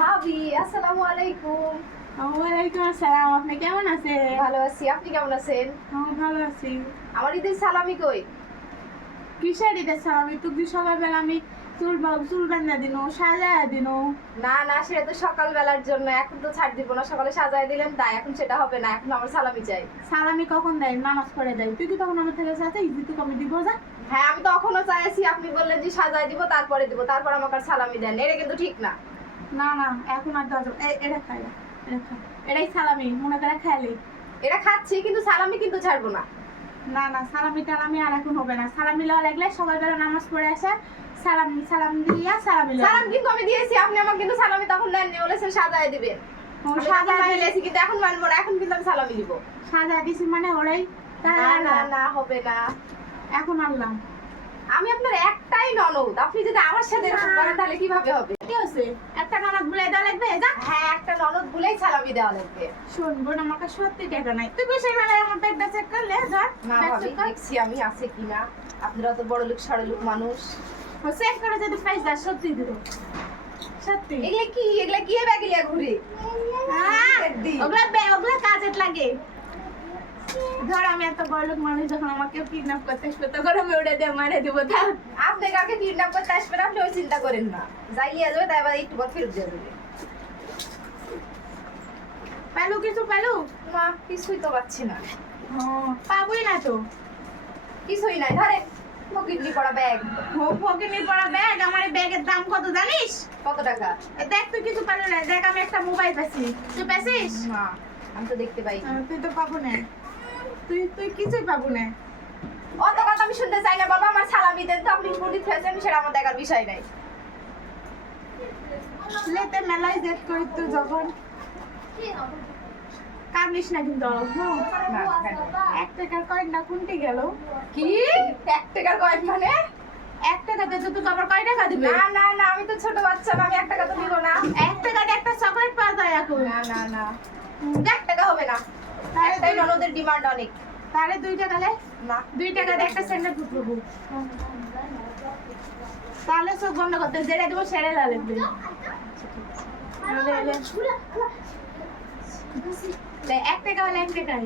ভাবি আসসালামু আলাইকুম। ওয়ালাইকুম আসসালাম। আপনি কেমন আছেন? ভালো আছি, আপনি কেমন আছেন? ভালো আছি। আমার ঈদের সালামি কই? কিসের ঈদের সালাম? একটু সকালবেলা আমি চুল বান্ধা দিন, সাজায় দিন। না না, সেটা তো সকালবেলার জন্য, এখন তো ছাড় দিব না। সকালে সাজায় দিলেন তাই, এখন সেটা হবে না, এখন আমার সালামি চাই। সালামি কখন দেয়? নামাজ পড়ে দেয়। তুই কি তখন আমার থেকে চাচ্ছে ঈদ তো কমে দিব যা? হ্যাঁ, আমি তখনও চাইছি, আপনি বললেন যে সাজায় দিব তারপরে দিব, তারপর আমাকে আর সালামি দেন, এটা কিন্তু ঠিক না। না না, এখন আর দাও। এটা খাই না, এটা খা। এটাই সালামি, মনে করে খাইলি। এটা খাচ্ছি, কিন্তু সালামি কিন্তু ছাড়বো না। না না, সালামি টালামি আর এখন হবে না। সালামি লওয়া লাগলে সকালবেলা নামাজ পড়ে আসে সালাম দিয়া সালামি লওয়া। সালাম কিন্তু আমি দিয়েছি, আপনি আমাকে কিন্তু সালামি তখন দেননি, বলেছেন সাজায় দিবেন। সাজায় দিয়েছি, কিন্তু এখন মানবো না, এখন কিন্তু আমি সালামি দিব। সাজায় দিছি মানে ওরাই। না না না, হবে না। এখন আনলাম। আমি আপনার একটাই ননদ, আপনি যদি আমার সাথে এরকম করেন তাহলে কিভাবে হবে? কি হচ্ছে? একটা ননদ বুলাই দেওয়া লাগবে যা। হ্যাঁ, একটা ননদ বলেই সালামি দেওয়া লাগবে। শোন বোন, আমার কাছে সত্যি টাকা নাই। তুই বেশি বেলায় আমার ব্যাগটা চেক করলে ধর। না ভাবি, দেখছি আমি আছে কিনা। আপনারা তো বড় লোক সড় লোক মানুষ। চেক করে যদি পাইস যা, সত্যি দিব। সত্যি। এগুলা কি ব্যাগে লিয়া ঘুরে? ওগুলা কাজে লাগে। ধর আমি এত বড় লোক মানুষ, যখন আমাকে কিডন্যাপ করতে আসবে তখন আমি ওটা দিয়ে মারে দিব। আপনি কাউকে কিডন্যাপ করতে আসবেন, আপনি ওই চিন্তা করেন না। যাই লিয়া যাবে তাই আবার একটু পর ফেরত দিয়ে দেবে। পেলু কিছু পেলু? না, কিছুই তো পাচ্ছি না। পাবই না তো। কিছুই নাই, ধরে ফকিরনি পড়া ব্যাগ। ফকিনির পড়া ব্যাগ। আমার এই ব্যাগের দাম কত জানিস? কত টাকা? দেখ, তুই কিছু পেলু না। দেখ, আমি একটা মোবাইল পাচ্ছি। তুই পেছিস? না, আমি তো দেখতে পাই। তুই তো পাবো না। তুই কিছুই পাবো না। অত কথা আমি শুনতে চাই না বাবা, আমার সালামি দেন তো। আপনি পণ্ডিত হয়েছেন সেটা আমার দেখার বিষয় নাই। লেতে মেলায় জেদ করি তুই যখন। কামিস না কিন্তু। না, 1 টাকার কয়েনটা কোনটি গেল? কি 1 টাকার কয়েন মানে? 1 টাকাতে তো তুই আবার কয় টাকা দিবি? না না না, আমি তো ছোট বাচ্চা না, আমি 1 টাকা তো দিব না। 1 টাকাতে একটা চকলেট পাওয়া যায় এখন। না না না, 1 টাকা হবে না। একটাই ননদের ডিমান্ড অনেক। তাহলে 2 টাকা লে। না, 2 টাকাতে একটা স্যান্ডেল ফুটবো। তাহলে সব বন্ধ করতে, যেটা দেবো সেটা লাগবে। লে 1 টাকা হলে 1 টাকাই।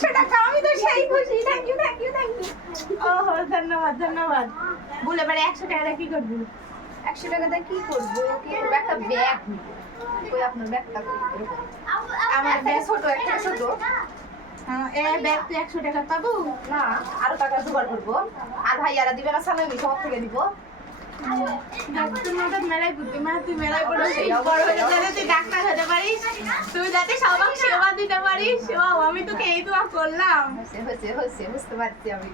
100 টাকা, আমি তো সেই খুশি। Thank you thank you thank you. ওহো, ধন্যবাদ ধন্যবাদ। বলে এবারে 100 টাকা কি করবি? 100 টাকাতে কি করবো? কি করবো? একটা ব্যাগ নিব। কই আপনার ব্যাগটা কই? আমার ব্যাগ ছোট, একটা ছোট। ব্যাগ তুই 100 টাকা পাবো? না, আরো টাকা জোগাড় করবো। আর ভাইয়ারা দিবে না সালামি, সব থেকে দিব। তুই মতো মেলায় বুদ্ধি মা, তুই মেলায় বড় হয়ে যাবে, তুই ডাক্তার হতে পারিস, তুই যাতে সবাই সেবা দিতে পারিস। আমি তোকে এই দোয়া করলাম। হয়েছে হয়েছে হয়েছে, বুঝতে পারছি আমি।